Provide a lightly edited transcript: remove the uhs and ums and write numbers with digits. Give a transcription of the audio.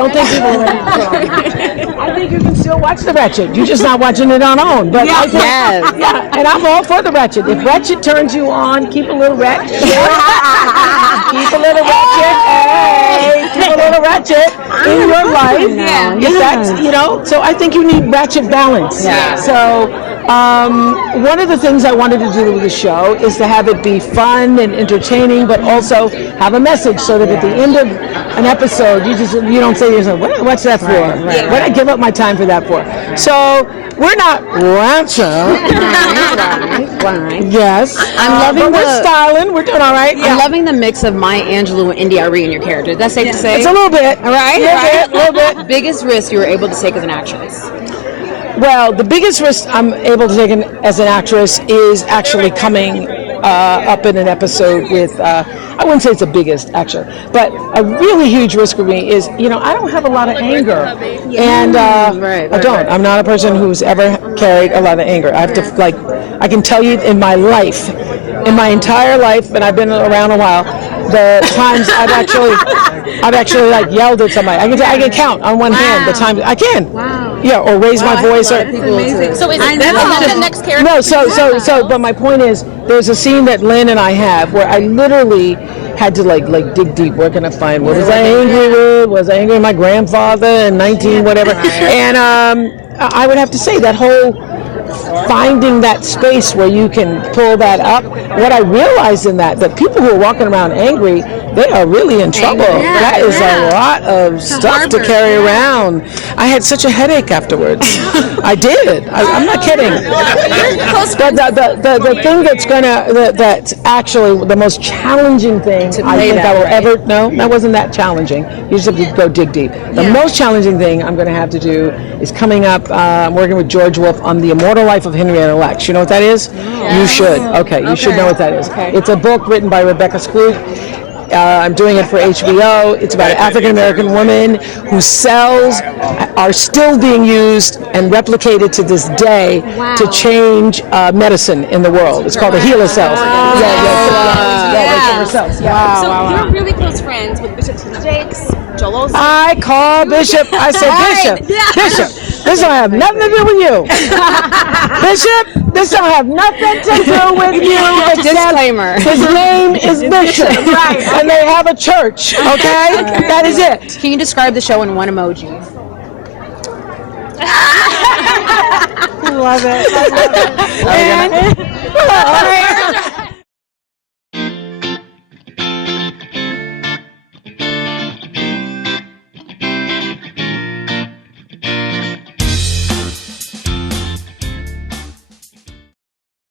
don't think people are ready to put on. I think you can still watch The Wretched. You're just not watching it on OWN. But I think, yeah, and I'm all for The Wretched. If Wretched turns you on, keep a little wretched. Keep a little wretched. Hey, keep a little wretched in your life. Yeah. If that's, you know, so I think you need ratchet balance. Yeah. So one of the things I wanted to do with the show is to have it be fun and entertaining, but also have a message, so that at the end of an episode, you don't say to yourself, what's that for? Right. What did I give up my time for that for? So we're not ratchet. Right. Yes. I'm loving but we're styling. We're doing all right. I'm loving the mix of Maya Angelou and Indy Ari in your character. That's safe to say? It's a little bit. All right. A little bit. Biggest risk you were able to take as an actress? Well, the biggest risk I'm able to take as an actress is actually coming up in an episode with, I wouldn't say it's the biggest, actually, but a really huge risk for me is, you know, I don't have a lot of anger. And I don't. I'm not a person who's ever carried a lot of anger. I have to, like, I can tell you in my life, in my entire life, and I've been around a while, the times I've actually like yelled at somebody. I can count on one hand the times I can. Wow. Yeah, or raise my voice. Or, So is that the next character? no, so, but my point is, there's a scene that Lynn and I have where I literally had to like dig deep. Where can I find? What was I angry with? Was I angry with my grandfather in 19 whatever? And I would have to say that whole finding that space where you can pull that up. What I realized in that people who are walking around angry, they are really in trouble. That is a lot of stuff to carry around. I had such a headache afterwards. I did. I'm not kidding. But the thing that's actually the most challenging thing I think I will ever, no, that wasn't that challenging. You just have to go dig deep. The most challenging thing I'm going to have to do is coming up, I'm working with George Wolfe on The Immortal Life of Henrietta Lacks. You know what that is? You should. Okay, you should know what that is. It's a book written by Rebecca Skloot. I'm doing it for HBO. It's about an African-American woman whose cells are still being used and replicated to this day to change medicine in the world. It's called the HeLa cells. So you're really close friends with Bishop Jakes, Joel Osteen. I call Bishop. I said, Bishop, this don't have nothing to do with you. Bishop, this don't have nothing to do with you. Disclaimer. His name is Bishop. Right. And they have a church, okay? That is it. Can you describe the show in one emoji? I love it.